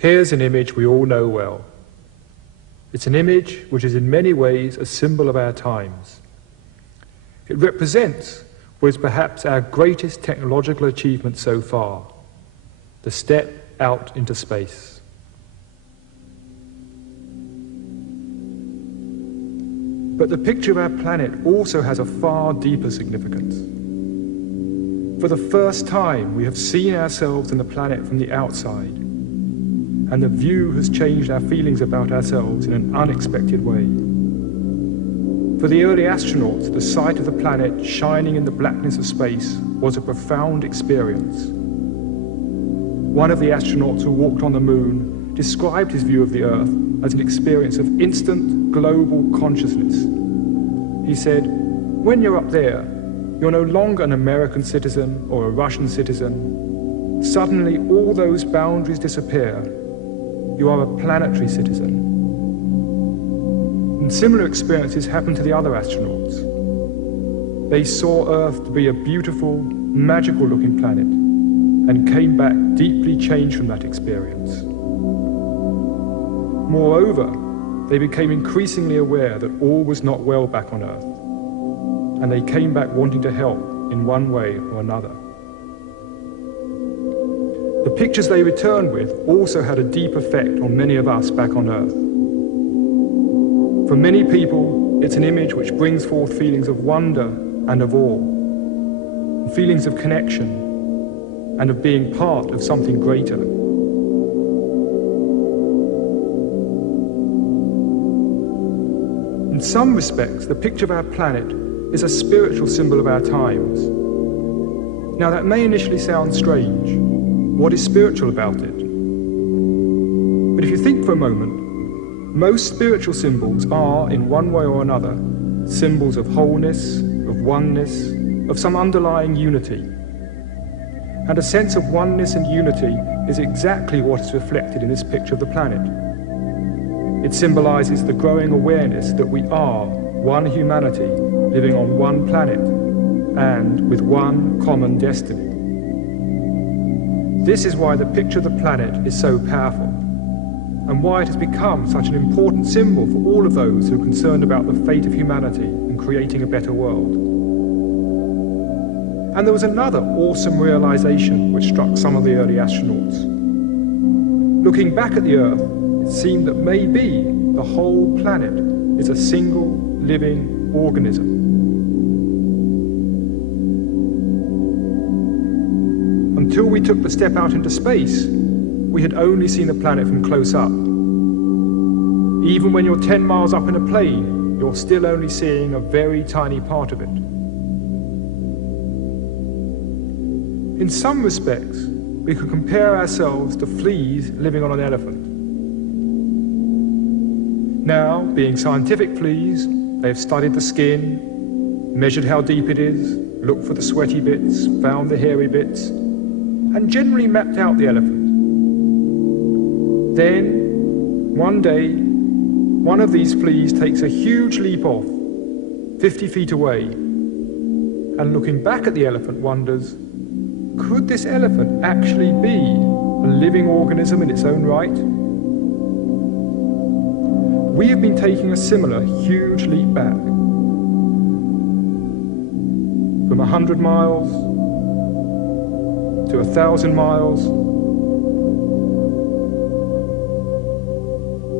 Here's an image we all know well. It's an image which is in many ways a symbol of our times. It represents what is perhaps our greatest technological achievement so far, the step out into space. But the picture of our planet also has a far deeper significance. For the first time, we have seen ourselves and the planet from the outside, and the view has changed our feelings about ourselves in an unexpected way. For the early astronauts, the sight of the planet shining in the blackness of space was a profound experience. One of the astronauts who walked on the moon described his view of the Earth as an experience of instant global consciousness. He said, "When you're up there, you're no longer an American citizen or a Russian citizen. Suddenly all those boundaries disappear. You are a planetary citizen." And similar experiences happened to the other astronauts. They saw Earth to be a beautiful, magical-looking planet and came back deeply changed from that experience. Moreover, they became increasingly aware that all was not well back on Earth, and they came back wanting to help in one way or another. The pictures they returned with also had a deep effect on many of us back on Earth. For many people, it's an image which brings forth feelings of wonder and of awe, feelings of connection and of being part of something greater. In some respects, the picture of our planet is a spiritual symbol of our times. Now that may initially sound strange. What is spiritual about it? But if you think for a moment, most spiritual symbols are, in one way or another, symbols of wholeness, of oneness, of some underlying unity. And a sense of oneness and unity is exactly what is reflected in this picture of the planet. It symbolizes the growing awareness that we are one humanity living on one planet and with one common destiny. This is why the picture of the planet is so powerful, and why it has become such an important symbol for all of those who are concerned about the fate of humanity and creating a better world. And there was another awesome realization which struck some of the early astronauts. Looking back at the Earth, it seemed that maybe the whole planet is a single living organism. Until we took the step out into space, we had only seen the planet from close up. Even when you're 10 miles up in a plane, you're still only seeing a very tiny part of it. In some respects, we could compare ourselves to fleas living on an elephant. Now, being scientific fleas, they have studied the skin, measured how deep it is, looked for the sweaty bits, found the hairy bits, and generally mapped out the elephant. Then, one day, one of these fleas takes a huge leap off, 50 feet away, and looking back at the elephant wonders, could this elephant actually be a living organism in its own right? We have been taking a similar huge leap back. From 100 miles to 1,000 miles,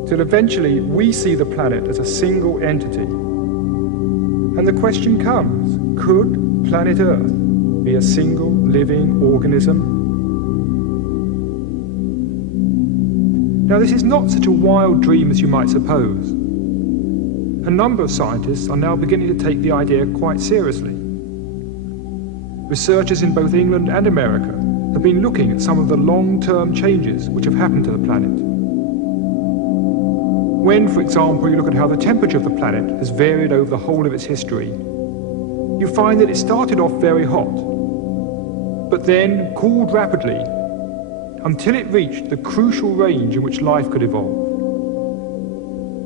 till eventually we see the planet as a single entity. And the question comes, could planet Earth be a single living organism? Now, this is not such a wild dream as you might suppose. A number of scientists are now beginning to take the idea quite seriously. Researchers in both England and America have been looking at some of the long-term changes which have happened to the planet. When, for example, you look at how the temperature of the planet has varied over the whole of its history, you find that it started off very hot, but then cooled rapidly until it reached the crucial range in which life could evolve.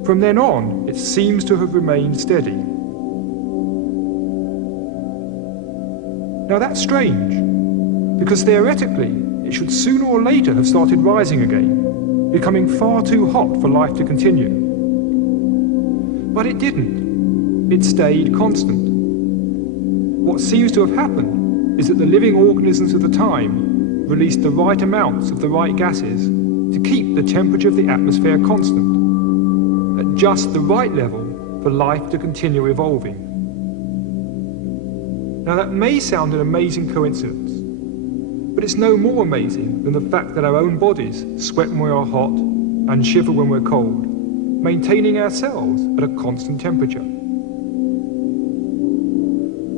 From then on, it seems to have remained steady. Now that's strange, because theoretically, it should sooner or later have started rising again, becoming far too hot for life to continue. But it didn't. It stayed constant. What seems to have happened is that the living organisms of the time released the right amounts of the right gases to keep the temperature of the atmosphere constant, at just the right level for life to continue evolving. Now that may sound an amazing coincidence, but it's no more amazing than the fact that our own bodies sweat when we are hot and shiver when we're cold, maintaining ourselves at a constant temperature.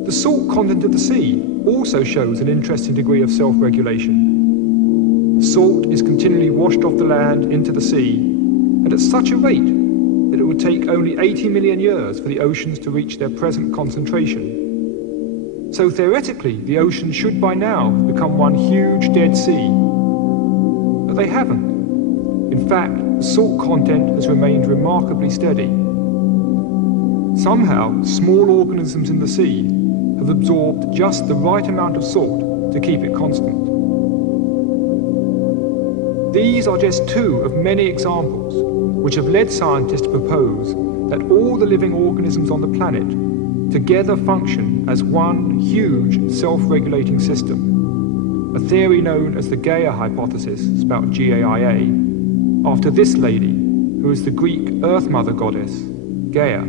The salt content of the sea also shows an interesting degree of self-regulation. Salt is continually washed off the land into the sea, and at such a rate that it would take only 80 million years for the oceans to reach their present concentration. So theoretically, the oceans should by now have become one huge dead sea. But they haven't. In fact, the salt content has remained remarkably steady. Somehow, small organisms in the sea have absorbed just the right amount of salt to keep it constant. These are just two of many examples which have led scientists to propose that all the living organisms on the planet together function as one huge self-regulating system, a theory known as the Gaia hypothesis, spelled G-A-I-A, after this lady, who is the Greek Earth Mother goddess, Gaia.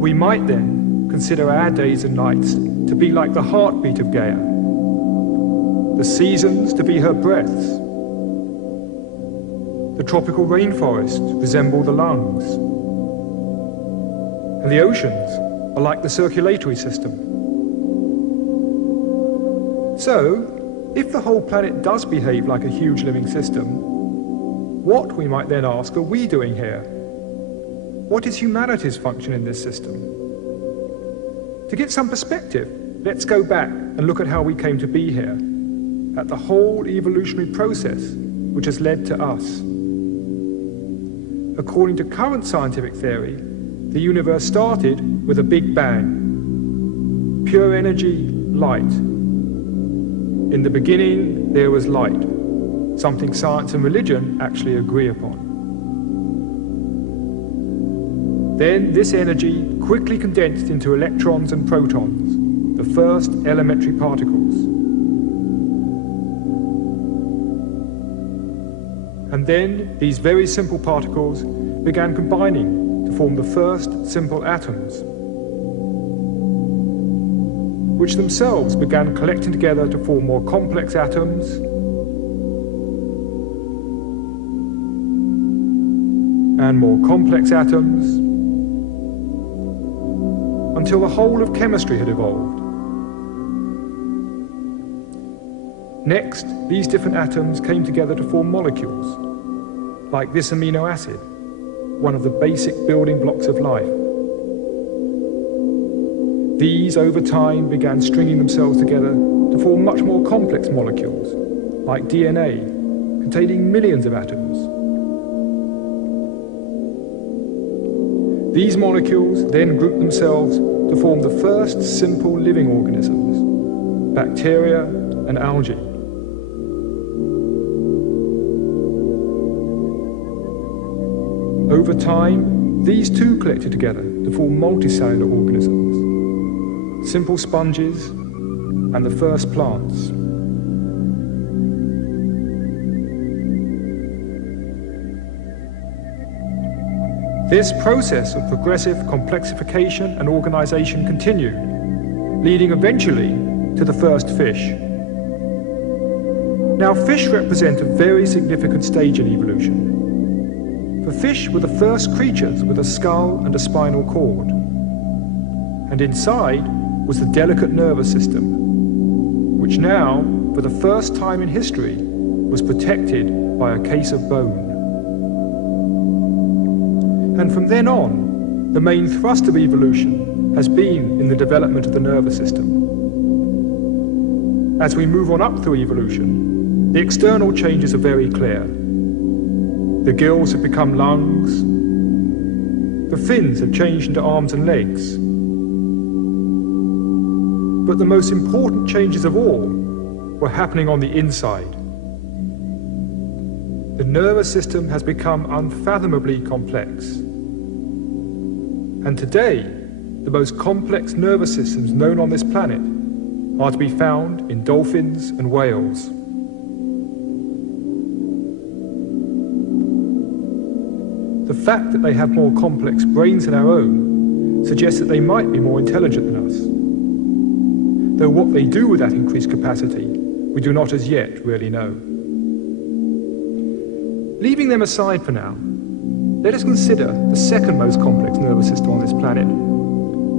We might then consider our days and nights to be like the heartbeat of Gaia, the seasons to be her breaths, the tropical rainforests resemble the lungs, and the oceans are like the circulatory system. So, if the whole planet does behave like a huge living system, what, we might then ask, are we doing here? What is humanity's function in this system? To get some perspective, let's go back and look at how we came to be here, at the whole evolutionary process which has led to us. According to current scientific theory, the universe started with a big bang. Pure energy, light. In the beginning, there was light, something science and religion actually agree upon. Then this energy quickly condensed into electrons and protons, the first elementary particles. And then these very simple particles began combining to form the first simple atoms, which themselves began collecting together to form more complex atoms, and more complex atoms, until the whole of chemistry had evolved. Next, these different atoms came together to form molecules, like this amino acid, one of the basic building blocks of life. These, over time, began stringing themselves together to form much more complex molecules, like DNA, containing millions of atoms. These molecules then grouped themselves to form the first simple living organisms, bacteria and algae. Over time, these too collected together to form multicellular organisms, simple sponges, and the first plants. This process of progressive complexification and organization continued, leading eventually to the first fish. Now, fish represent a very significant stage in evolution. For fish were the first creatures with a skull and a spinal cord, and inside was the delicate nervous system, which now, for the first time in history, was protected by a case of bone. And from then on, the main thrust of evolution has been in the development of the nervous system. As we move on up through evolution, the external changes are very clear. The gills have become lungs, the fins have changed into arms and legs. But the most important changes of all were happening on the inside. The nervous system has become unfathomably complex. And today, the most complex nervous systems known on this planet are to be found in dolphins and whales. The fact that they have more complex brains than our own suggests that they might be more intelligent than us. Though what they do with that increased capacity, we do not as yet really know. Leaving them aside for now, let us consider the second most complex nervous system on this planet,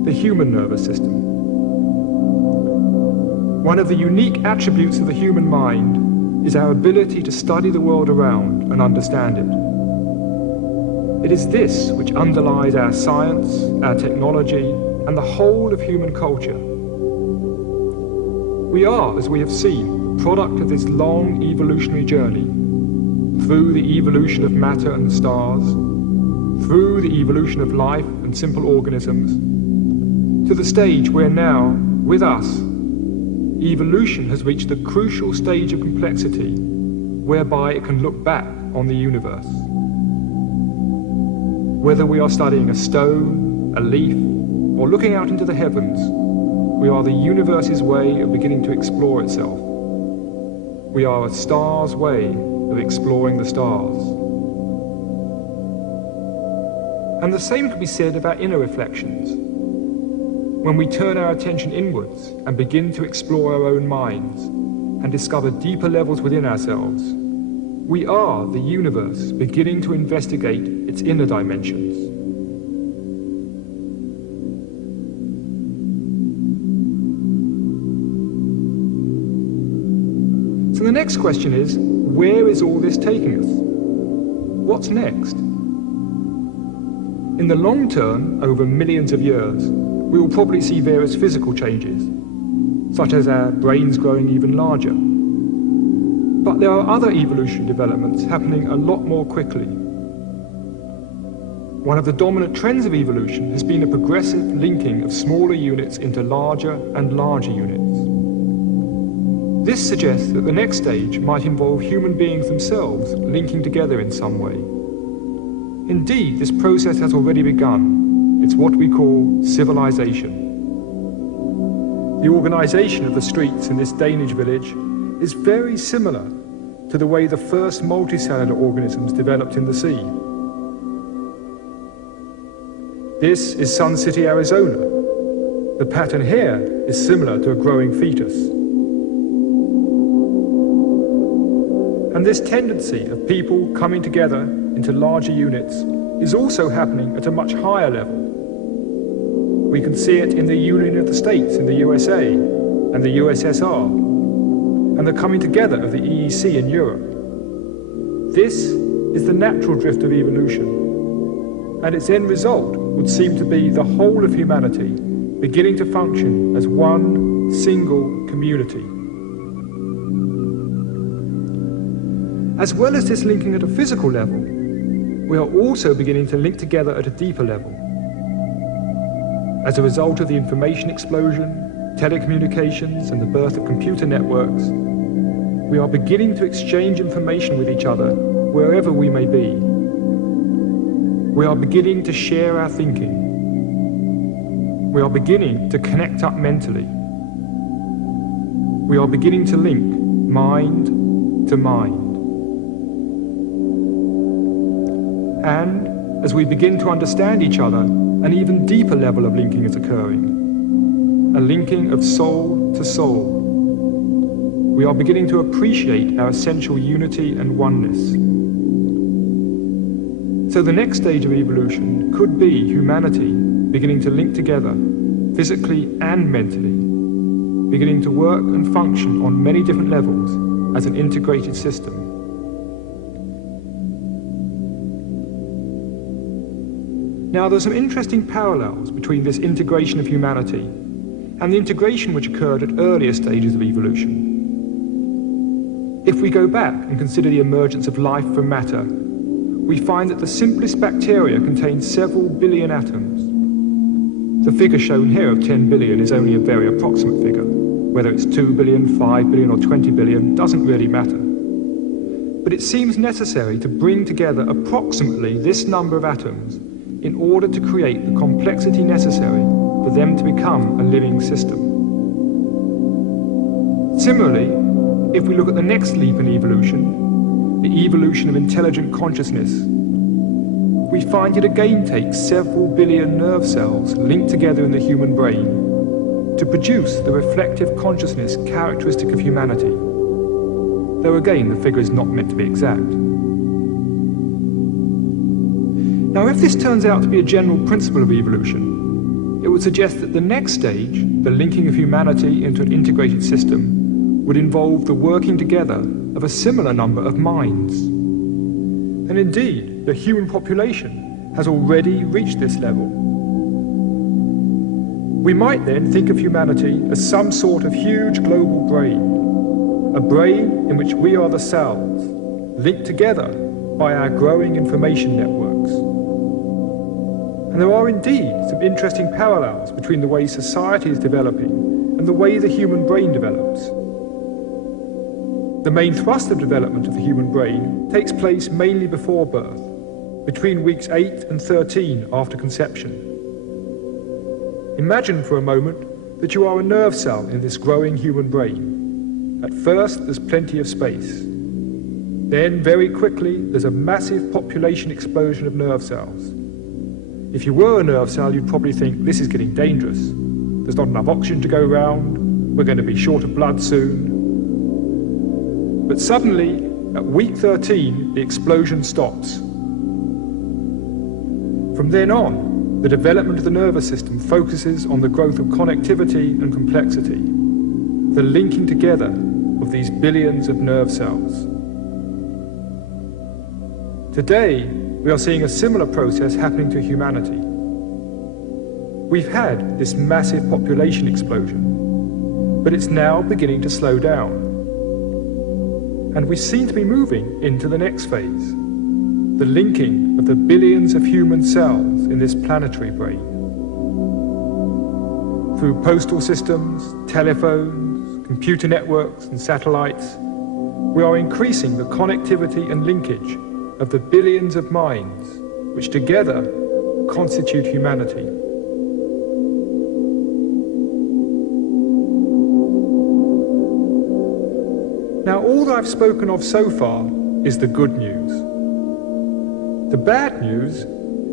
the human nervous system. One of the unique attributes of the human mind is our ability to study the world around and understand it. It is this which underlies our science, our technology, and the whole of human culture. We are, as we have seen, the product of this long evolutionary journey, through the evolution of matter and stars, through the evolution of life and simple organisms, to the stage where now, with us, evolution has reached the crucial stage of complexity whereby it can look back on the universe. Whether we are studying a stone, a leaf, or looking out into the heavens, we are the universe's way of beginning to explore itself. We are a star's way of exploring the stars. And the same can be said of our inner reflections. When we turn our attention inwards and begin to explore our own minds and discover deeper levels within ourselves, we are the universe beginning to investigate its inner dimensions. So the next question is, where is all this taking us? What's next? In the long term, over millions of years, we will probably see various physical changes, such as our brains growing even larger. But there are other evolutionary developments happening a lot more quickly. One of the dominant trends of evolution has been a progressive linking of smaller units into larger and larger units. This suggests that the next stage might involve human beings themselves linking together in some way. Indeed, this process has already begun. It's what we call civilization. The organization of the streets in this Danish village is very similar to the way the first multicellular organisms developed in the sea. This is Sun City, Arizona. The pattern here is similar to a growing fetus. And this tendency of people coming together into larger units is also happening at a much higher level. We can see it in the Union of the States in the USA and the USSR, and the coming together of the EEC in Europe. This is the natural drift of evolution, and its end result would seem to be the whole of humanity beginning to function as one single community. As well as this linking at a physical level, we are also beginning to link together at a deeper level. As a result of the information explosion, telecommunications, and the birth of computer networks, we are beginning to exchange information with each other wherever we may be. We are beginning to share our thinking. We are beginning to connect up mentally. We are beginning to link mind to mind. And as we begin to understand each other, an even deeper level of linking is occurring. A linking of soul to soul. We are beginning to appreciate our essential unity and oneness. So the next stage of evolution could be humanity beginning to link together, physically and mentally, beginning to work and function on many different levels as an integrated system. Now, there are some interesting parallels between this integration of humanity and the integration which occurred at earlier stages of evolution. If we go back and consider the emergence of life from matter, we find that the simplest bacteria contain several billion atoms. The figure shown here of 10 billion is only a very approximate figure. Whether it's 2 billion, 5 billion or 20 billion doesn't really matter. But it seems necessary to bring together approximately this number of atoms in order to create the complexity necessary for them to become a living system. Similarly, if we look at the next leap in evolution, the evolution of intelligent consciousness, we find it again takes several billion nerve cells linked together in the human brain to produce the reflective consciousness characteristic of humanity. Though again, the figure is not meant to be exact. Now, if this turns out to be a general principle of evolution, it would suggest that the next stage, the linking of humanity into an integrated system, would involve the working together of a similar number of minds. And indeed, the human population has already reached this level. We might then think of humanity as some sort of huge global brain, a brain in which we are the cells, linked together by our growing information networks. And there are indeed some interesting parallels between the way society is developing and the way the human brain develops. The main thrust of development of the human brain takes place mainly before birth, between weeks 8 and 13 after conception. Imagine for a moment that you are a nerve cell in this growing human brain. At first, there's plenty of space. Then, very quickly, there's a massive population explosion of nerve cells. If you were a nerve cell, you'd probably think, this is getting dangerous. There's not enough oxygen to go around. We're going to be short of blood soon. But suddenly, at week 13, the explosion stops. From then on, the development of the nervous system focuses on the growth of connectivity and complexity, the linking together of these billions of nerve cells. Today, we are seeing a similar process happening to humanity. We've had this massive population explosion, but it's now beginning to slow down. And we seem to be moving into the next phase, the linking of the billions of human cells in this planetary brain. Through postal systems, telephones, computer networks and satellites, we are increasing the connectivity and linkage of the billions of minds which together constitute humanity. Now, all that I've spoken of so far is the good news. The bad news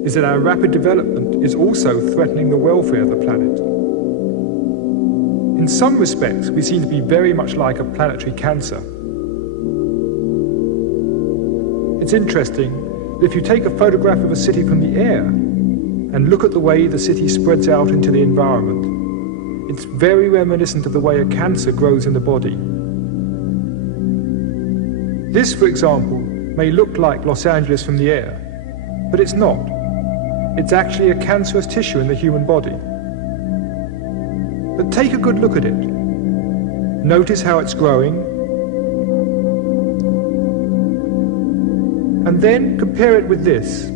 is that our rapid development is also threatening the welfare of the planet. In some respects, we seem to be very much like a planetary cancer. It's interesting that if you take a photograph of a city from the air and look at the way the city spreads out into the environment, it's very reminiscent of the way a cancer grows in the body. This, for example, may look like Los Angeles from the air, but it's not. It's actually a cancerous tissue in the human body. But take a good look at it. Notice how it's growing. And then compare it with this.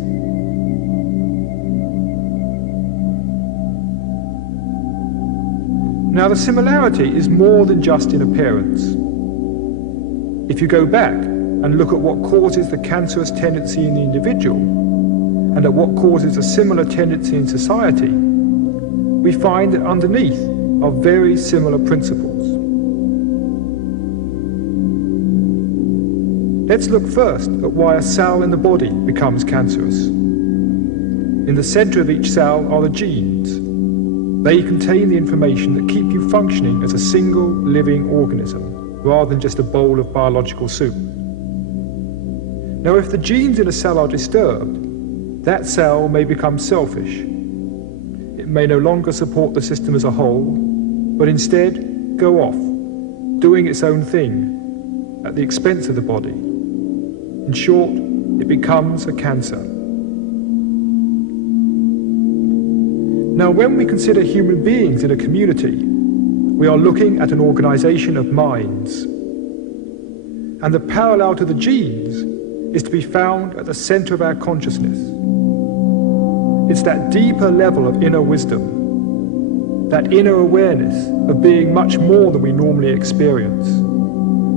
Now, the similarity is more than just in appearance. If you go back and look at what causes the cancerous tendency in the individual, and at what causes a similar tendency in society, we find that underneath are very similar principles. Let's look first at why a cell in the body becomes cancerous. In the center of each cell are the genes. They contain the information that keep you functioning as a single living organism, rather than just a bowl of biological soup. Now, if the genes in a cell are disturbed, that cell may become selfish. It may no longer support the system as a whole, but instead go off, doing its own thing, at the expense of the body. In short, it becomes a cancer. Now, when we consider human beings in a community, we are looking at an organization of minds. And the parallel to the genes is to be found at the center of our consciousness. It's that deeper level of inner wisdom, that inner awareness of being much more than we normally experience,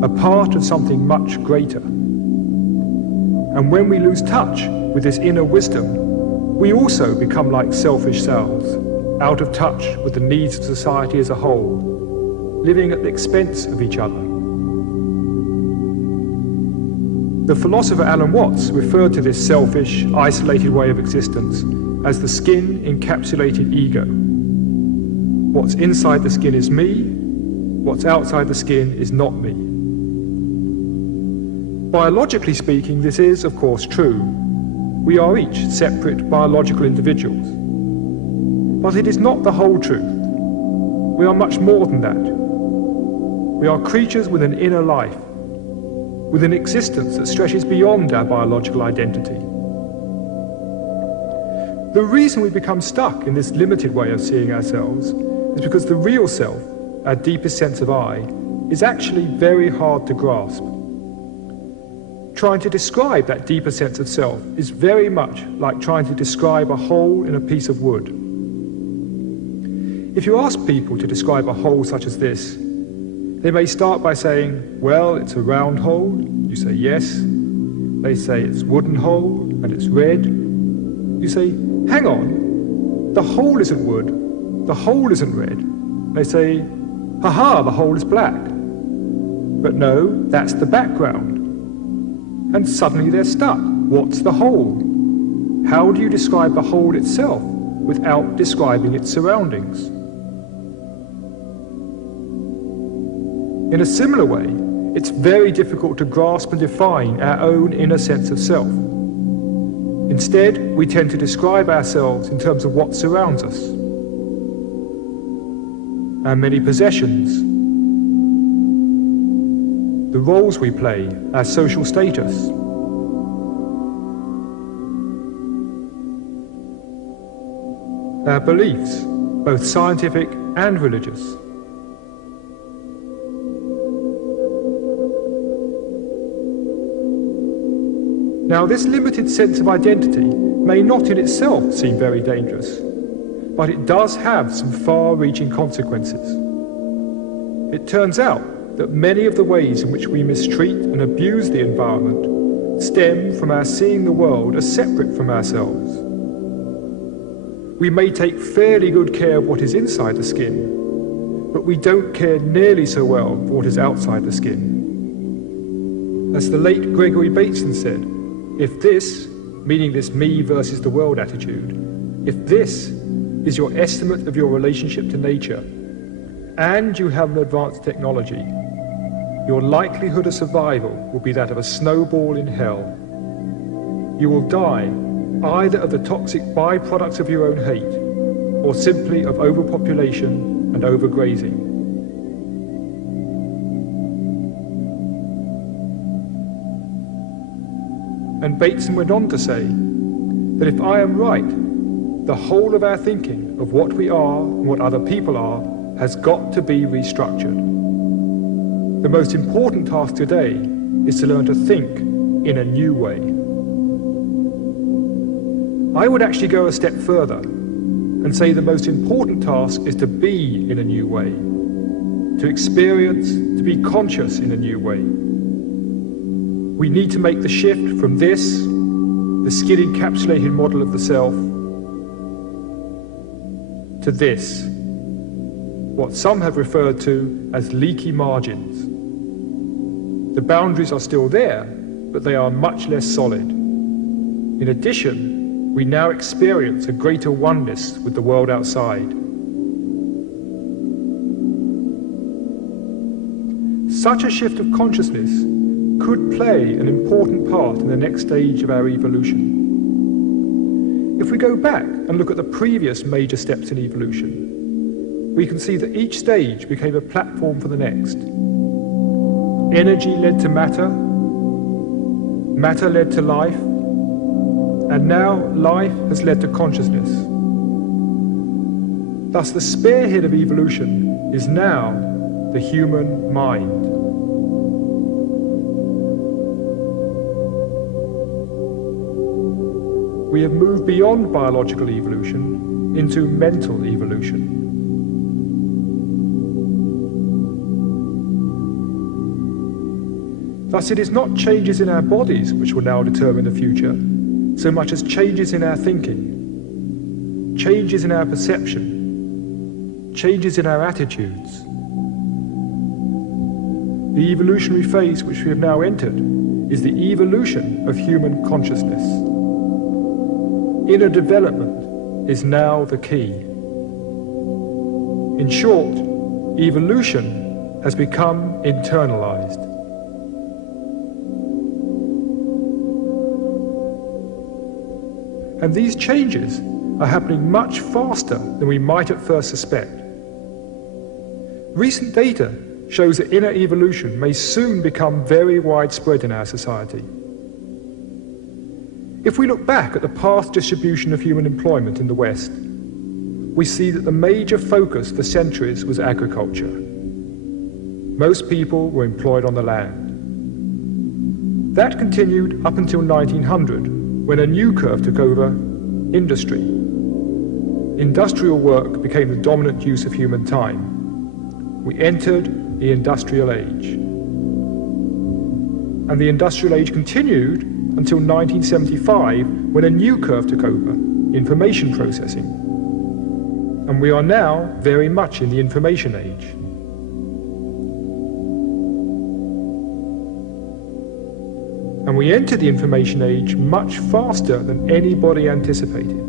a part of something much greater. And when we lose touch with this inner wisdom, we also become like selfish selves, out of touch with the needs of society as a whole, living at the expense of each other. The philosopher Alan Watts referred to this selfish, isolated way of existence as the skin-encapsulated ego. What's inside the skin is me, what's outside the skin is not me. Biologically speaking, this is, of course, true. We are each separate biological individuals. But it is not the whole truth. We are much more than that. We are creatures with an inner life, with an existence that stretches beyond our biological identity. The reason we become stuck in this limited way of seeing ourselves is because the real self, our deepest sense of I, is actually very hard to grasp. Trying to describe that deeper sense of self is very much like trying to describe a hole in a piece of wood. If you ask people to describe a hole such as this, they may start by saying, well, it's a round hole. You say yes. They say it's a wooden hole and it's red. You say, hang on, the hole isn't wood, the hole isn't red. They say, haha, the hole is black. But no, that's the background. And suddenly they're stuck. What's the hole? How do you describe the hole itself without describing its surroundings? In a similar way, it's very difficult to grasp and define our own inner sense of self. Instead, we tend to describe ourselves in terms of what surrounds us. Our many possessions, the roles we play, our social status. Our beliefs, both scientific and religious. Now, this limited sense of identity may not in itself seem very dangerous, but it does have some far-reaching consequences. It turns out that many of the ways in which we mistreat and abuse the environment stem from our seeing the world as separate from ourselves. We may take fairly good care of what is inside the skin, but we don't care nearly so well for what is outside the skin. As the late Gregory Bateson said, if this, meaning this me versus the world attitude, if this is your estimate of your relationship to nature, and you have an advanced technology, your likelihood of survival will be that of a snowball in hell. You will die either of the toxic byproducts of your own hate, or simply of overpopulation and overgrazing. And Bateson went on to say that if I am right, the whole of our thinking of what we are and what other people are has got to be restructured. The most important task today is to learn to think in a new way. I would actually go a step further and say the most important task is to be in a new way, to experience, to be conscious in a new way. We need to make the shift from this, the skin-encapsulated model of the self, to this, what some have referred to as leaky margins. The boundaries are still there, but they are much less solid. In addition, we now experience a greater oneness with the world outside. Such a shift of consciousness could play an important part in the next stage of our evolution. If we go back and look at the previous major steps in evolution, we can see that each stage became a platform for the next. Energy led to matter, matter led to life, and now life has led to consciousness. Thus, the spearhead of evolution is now the human mind. We have moved beyond biological evolution into mental evolution. Thus it is not changes in our bodies which will now determine the future, so much as changes in our thinking, changes in our perception, changes in our attitudes. The evolutionary phase which we have now entered is the evolution of human consciousness. Inner development is now the key. In short, evolution has become internalized. And these changes are happening much faster than we might at first suspect. Recent data shows that inner evolution may soon become very widespread in our society. If we look back at the past distribution of human employment in the West, we see that the major focus for centuries was agriculture. Most people were employed on the land. That continued up until 1900, when a new curve took over: industry. Industrial work became the dominant use of human time. We entered the industrial age. And the industrial age continued until 1975, when a new curve took over: information processing. And we are now very much in the information age. And we enter the information age much faster than anybody anticipated.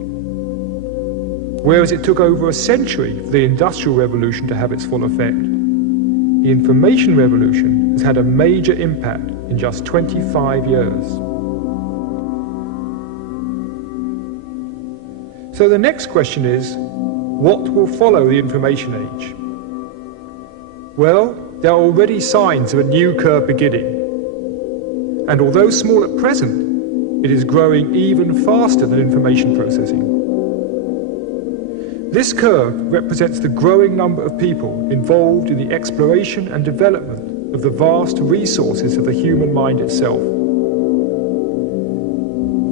Whereas it took over a century for the Industrial Revolution to have its full effect, the information revolution has had a major impact in just 25 years. So the next question is, what will follow the information age? Well, there are already signs of a new curve beginning. And although small at present, it is growing even faster than information processing. This curve represents the growing number of people involved in the exploration and development of the vast resources of the human mind itself.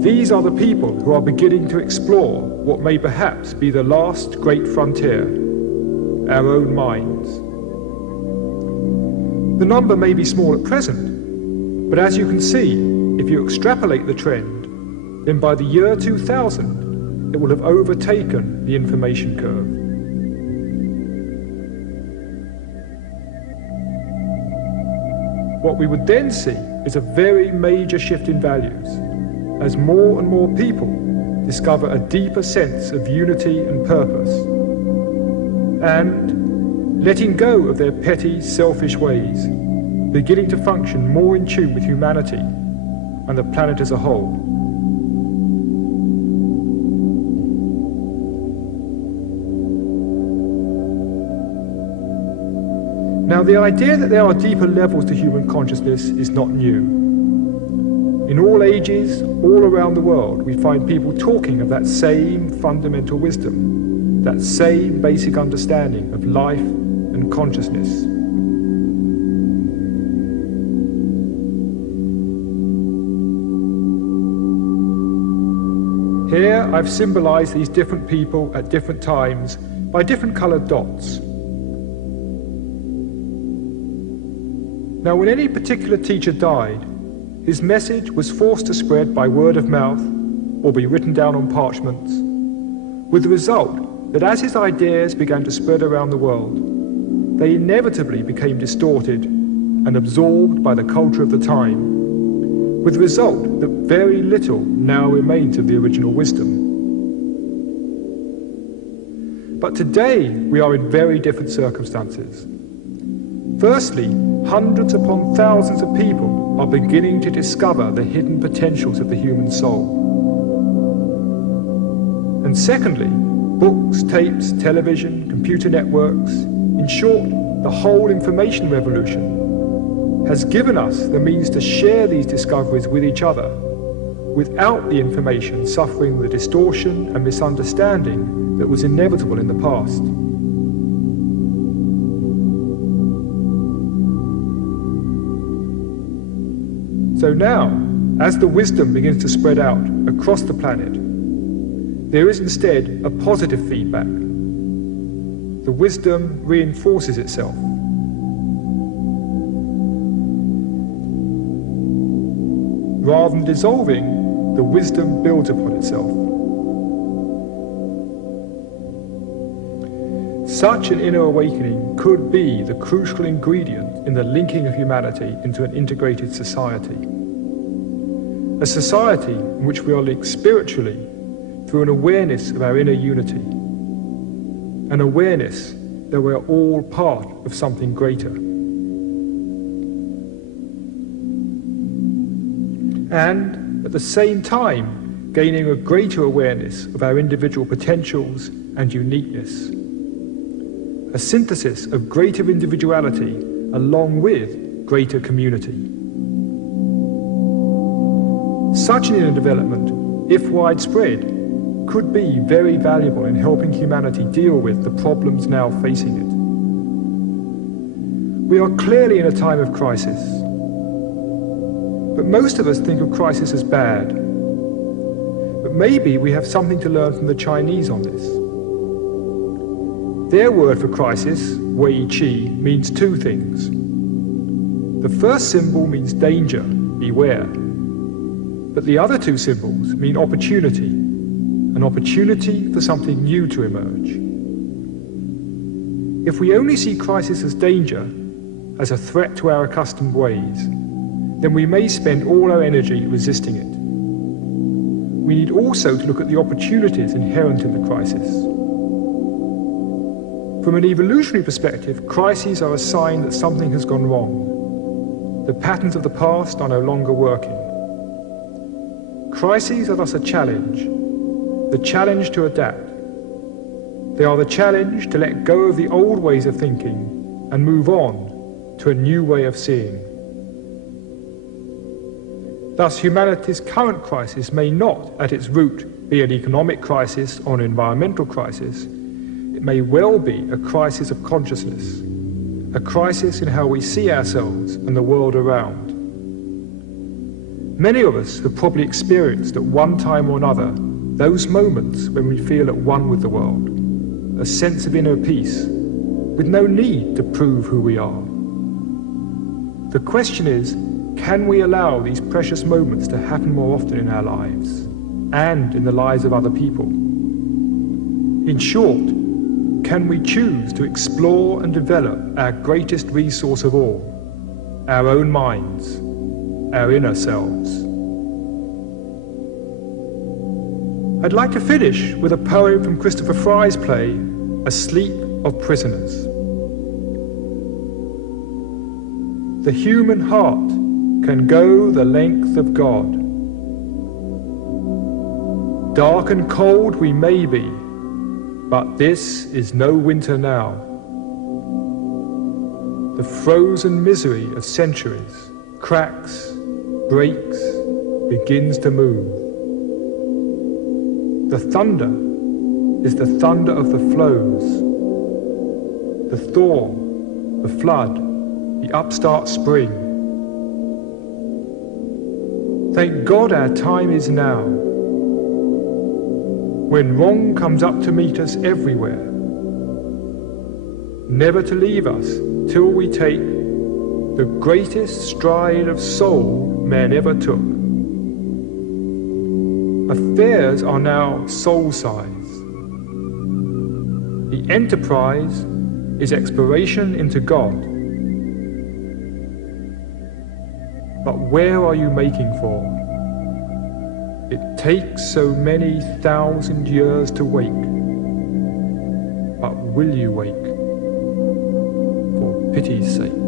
These are the people who are beginning to explore what may perhaps be the last great frontier: our own minds. The number may be small at present, but as you can see, if you extrapolate the trend, then by the year 2000, it will have overtaken the information curve. What we would then see is a very major shift in values, as more and more people discover a deeper sense of unity and purpose, and, letting go of their petty, selfish ways, beginning to function more in tune with humanity and the planet as a whole. Now, the idea that there are deeper levels to human consciousness is not new. In all ages, all around the world, we find people talking of that same fundamental wisdom, that same basic understanding of life and consciousness. Here I've symbolized these different people at different times by different colored dots. Now, when any particular teacher died, his message was forced to spread by word of mouth or be written down on parchments, with the result that as his ideas began to spread around the world, they inevitably became distorted and absorbed by the culture of the time, with the result that very little now remains of the original wisdom. But today we are in very different circumstances. Firstly, hundreds upon thousands of people are beginning to discover the hidden potentials of the human soul. And secondly, books, tapes, television, computer networks, in short, the whole information revolution, has given us the means to share these discoveries with each other, without the information suffering the distortion and misunderstanding that was inevitable in the past. So now, as the wisdom begins to spread out across the planet, there is instead a positive feedback. The wisdom reinforces itself. Rather than dissolving, the wisdom builds upon itself. Such an inner awakening could be the crucial ingredient in the linking of humanity into an integrated society. A society in which we are linked spiritually through an awareness of our inner unity, an awareness that we are all part of something greater. And at the same time, gaining a greater awareness of our individual potentials and uniqueness. A synthesis of greater individuality along with greater community. Such an inner development, if widespread, could be very valuable in helping humanity deal with the problems now facing it. We are clearly in a time of crisis, but most of us think of crisis as bad. But maybe we have something to learn from the Chinese on this. Their word for crisis, wei qi, means two things. The first symbol means danger, beware. But the other two symbols mean opportunity, an opportunity for something new to emerge. If we only see crisis as danger, as a threat to our accustomed ways, then we may spend all our energy resisting it. We need also to look at the opportunities inherent in the crisis. From an evolutionary perspective, crises are a sign that something has gone wrong. The patterns of the past are no longer working. Crises are thus a challenge, the challenge to adapt. They are the challenge to let go of the old ways of thinking and move on to a new way of seeing. Thus, humanity's current crisis may not, at its root, be an economic crisis or an environmental crisis. It may well be a crisis of consciousness, a crisis in how we see ourselves and the world around. Many of us have probably experienced at one time or another those moments when we feel at one with the world, a sense of inner peace, with no need to prove who we are. The question is, can we allow these precious moments to happen more often in our lives and in the lives of other people? In short, can we choose to explore and develop our greatest resource of all, our own minds, our inner selves? I'd like to finish with a poem from Christopher Fry's play, A Sleep of Prisoners. The human heart can go the length of God. Dark and cold we may be, but this is no winter now. The frozen misery of centuries cracks, breaks, begins to move. The thunder is the thunder of the flows, the thaw, the flood, the upstart spring. Thank God our time is now, when wrong comes up to meet us everywhere, never to leave us till we take the greatest stride of soul man ever took. Affairs are now soul-size. The enterprise is exploration into God. But where are you making for? It takes so many 1,000 years to wake. But will you wake? For pity's sake.